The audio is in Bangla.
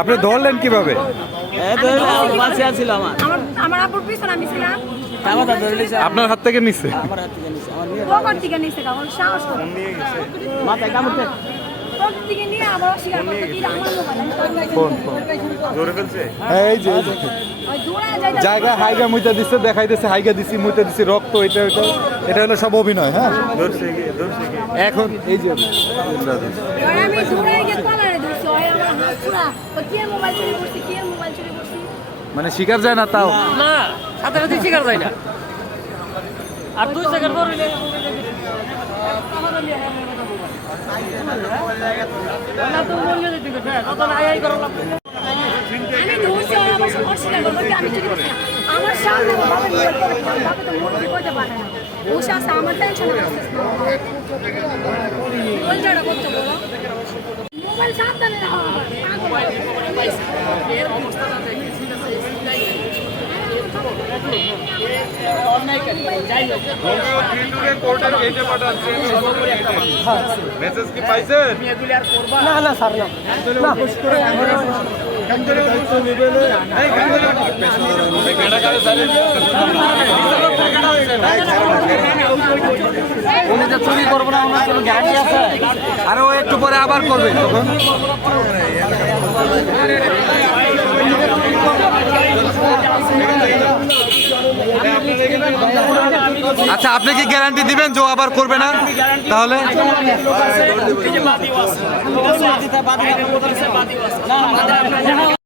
আপনি ধরলেন কিভাবে? আমার আপুর পিছনে আমি ছিলাম। আপনার হাত থেকে নিচ্ছে? পকেট থেকে নিচে কারণ সাহস করে মাথায় কামড় দেয়। পকেট থেকে নিয়ে আবার অস্বীকার করতে কি আমার মোবাইল ফোন ধরে ফেলছে। এই যে ওই দৌড়ায় যায় জায়গা হাইগা মুইতা দিচ্ছে, দেখাইতেছে হাইগা দিছি মুইতা দিছি রক্ত, এটা হলো সব অভিনয়। হ্যাঁ এখন এই যে আমি দৌড়ায় গিয়ে কলারে ধরছি ওই আমার হাত পুরা ওই কি মোবাইল চুরি করছি কি মোবাইল চুরি করছি মানে শিকার যায় না তাও না সাথে সাথে শিকার যায় না আর 2 সেকেন্ড পর হইলে আমি ধরছি আমার অস্বীকার করতে আমি চুরি করছি আমার সামনে বাবা মোবাইল করে বাবা তো মোবাইল করতে পারে না ও শাসা আমার টেনশন করতেছে বলছাড়া করতে বলো মোবাইল সাবধানে রাখো মোবাইল পাইছে এর অবস্থাটা দেখি মেসেজ কি পাইছেন? না না স্যার না উনি যে চুরি করবো না ওনার কোনো গ্যারান্টি আছে? আরে ও একটু পরে আবার করবে তখন। আচ্ছা আপনি কি গ্যারান্টি দিবেন যে ও আবার করবে না? তাহলে